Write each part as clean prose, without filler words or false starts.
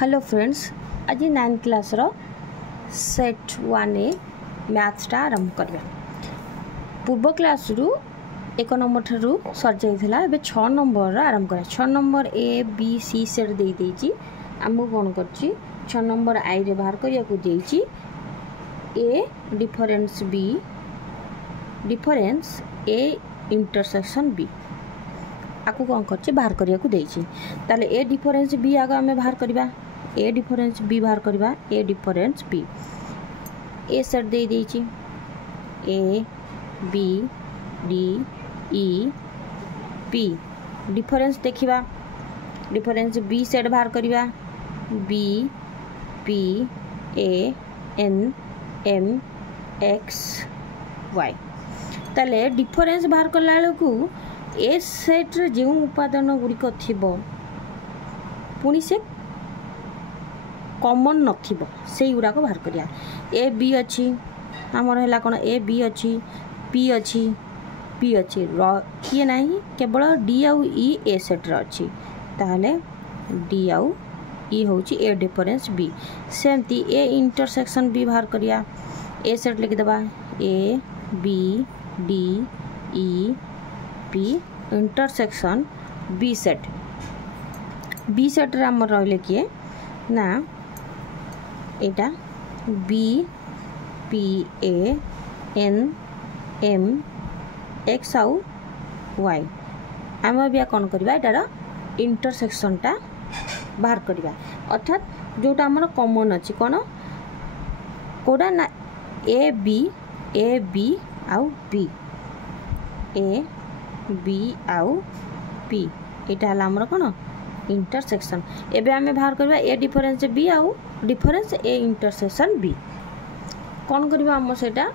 Hello friends, आज 9th class रो set 1A मैथ्सटा आरंभ करबे। पूर्व क्लास रु 1 नंबर ठारू सर जाइथिला, एबे 6 नंबर आरंभ करे। 6 number A B C set दे देछि, हमहु कोन करछि 6 नंबर आई रे बाहर करिया को देछि A difference B difference A intersection B आपको कौन कर बाहर करिया को देछि। ताले ए डिफरेंस बी आगे आम बाहर करवा, ए डिफरेंस बी बाहर करवा, A difference B A set दे देछि A B D E P difference देखिबा, डिफरेंस बी सेट बाहर करवा B P A N M X Y. ताले डिफरेंस बाहर करला बेलकू ए सेट रे जो उपादान गुड़िक थी पुणी से कॉमन नथिबो सेई गुड़ा को बाहर करिया। ए बी अच्छी आमर है कौन ए बी अच्छी पी अच्छी पी अच्छी किए ना केवल डी आउ ई ए सेट रे अच्छी, ताहले डी आउ ई होची ए डिफरेंस बी। सेमती ए इंटरसेक्शन बी बाहर करिया, ए सेट लिखिदेबा A B D E P intersection B set. B set रे हमर रहले किए ना एटा B P A N M X आउ वाई। आम भी कौन करवा एटार इंटरसेक्शनटा बाहर करवा, अर्थात जोटा हमर कॉमन अच्छी कौन कोडा ना ए बी आउ बी ए बी आउ पी एटा हला हमर कोन इंटरसेक्शन। एबे हमें बाहर करबा ए डिफरेंस बी आउ डिफरेंस ए इंटरसेक्शन बी। कोन करबा हम सेटा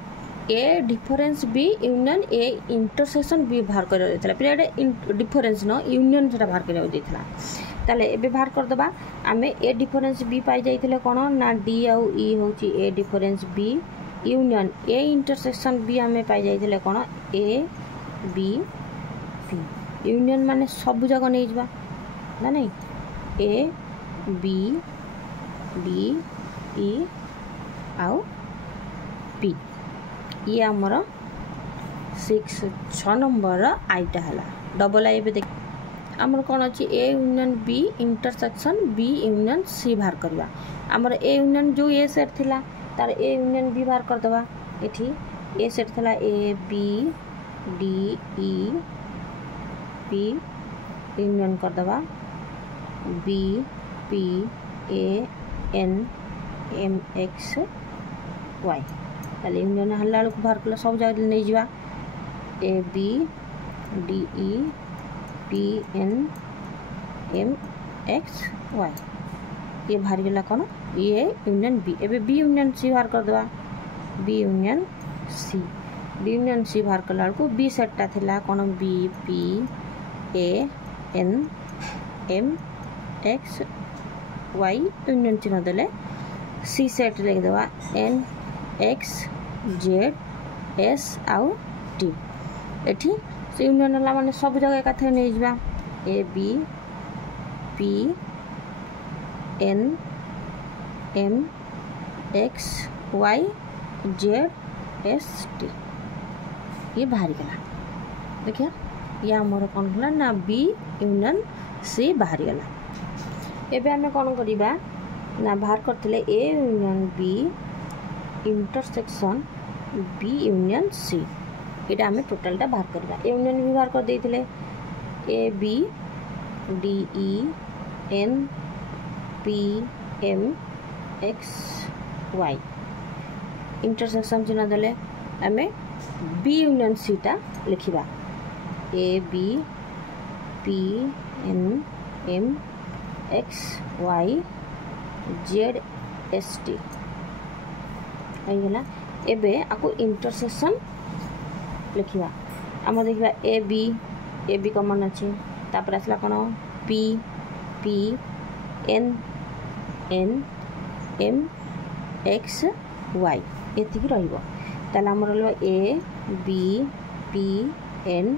A difference B union A intersection B बाहर कर देथला, फिर एटा डिफरेंस न यूनियन सेटा बाहर कर देथला। ताले एबे बाहर कर दबा हमें ए डिफरेंस बी पाई जाइथिले कोन ना डी आउ ई होची A difference B union A intersection B हमें पाई जाइथिले कोन ए बी पी। यूनियन माने सब जगह नहीं जबा ना नहीं ए बी डी ई आउ पी ये आमर 6 नंबर आईटा हला डबल आई। देख आमर कौन अच्छी A union B intersection B union C बाहर करवा। आमर ए यूनियन जो ए सेट थिला तार ए यूनियन बी बाहर कर दबा। एठी ए सेट थिला A B D E P union कर दबा B P A N M X Y. ताले यूनियन हल्ला को बाहर कला सब जगह नहीं जावा A B D E P N M X Y ये बाहर गला कौन ये यूनियन बी। एबे बी यूनियन सी बाहर कर दबा B union C. B union C बाहर कला को बी सेटटा थिला कौन B P A N M X Y union चिन्ह देले सी सेट लिख देवा एन एक्स जेड एस आउ टी। एठी से यूनियन हला माने सब जगह एकाथे नहीं जबा A B P N M X Y Z S T ये बाहर गला। देखिए या मोर कौन होला ना बी यूनियन सी बाहर गला। एबे हमें कौन करिबा ना बाहर करथिले A union B intersection B union C. एटा हमें टोटलटा बाहर करबा। ए यूनियन भी बाहर कर देथिले A B D E N P M X Y intersection चिन्ह देले हमें बी यूनियन सी टा लिखिबा A B P N M X Y Z S T आईगला। एबे आपको इंटरसेक्शन लिखिबा आम देखा ए बी कमन अच्छे तापर आसला कौन P P N N M X Y एतिकी रहिबो। ताले हमर रहलो A B P N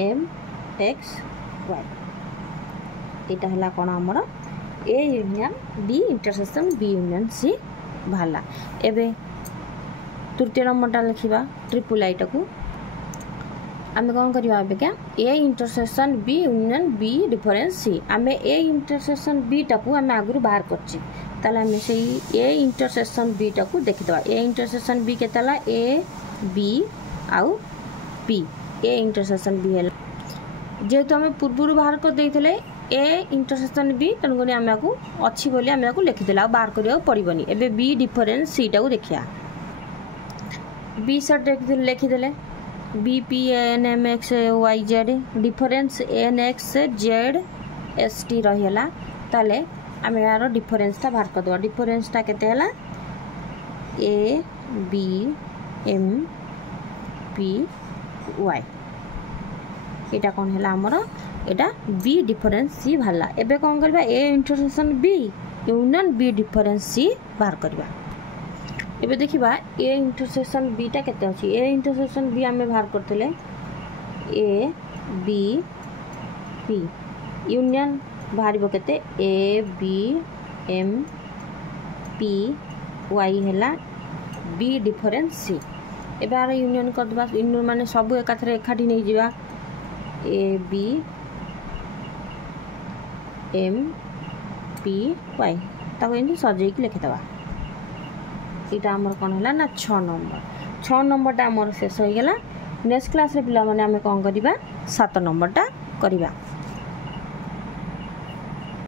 M X Y एटा हला कौन हमर A union B intersection B union C बाहर। एबे तृतीय नंबरटा लिखा ट्रिपल आईटा को आम कौन करवा क्या A intersection B union B difference C. आम ए इंटरसेक्शन बी टाकू आम आगु बाहर कर से ए इंटरसेक्शन बी टाकू देखीद। ए इंटरसेक्शन बी के ए बी आउ पी ए इंटरसेक्शन बी है जेहेतु आम पूर्व बाहर कर देते ए इंटरसेक्शन बी तेणुक आम अच्छी बोली आम लिखिदे आ बाहर करा पड़ोनी। एवं बी डिफरेन्स सी टाक देखिया बी सेट लिखिदे B P N M X Y Z difference N X Z S T रहीगला ताले आम यार डिफरेन्सटा बाहर करदे। डिफरेन्सटा केते हला A B M P Y एटा कौन है आमर एटा बी डिफरेन्स सी बाहरला। एबे कौन करबा A intersection B union B difference C बाहर करबा। एबे देखिबा ए इंटरसेक्शन बी टा केते अछि। ए इंटरसेक्शन बी आमे बाहर करथले ए बी पी यूनियन बाहरिबो केते A B M P Y हैला बी डिफरेन्स सी। एबे आर यूनियन कर दबा यूनियन माने सब एकाथरे एकाठी नै जिबा A B M P Y ताको एंती सजै कि लिखि दबा। इटा हमर कोन हला ना 6 नंबर टा हमर शेष हो गेला। नेक्स्ट क्लास रे पिला माने हमें कोन करिबा 7 नंबर टा करिबा।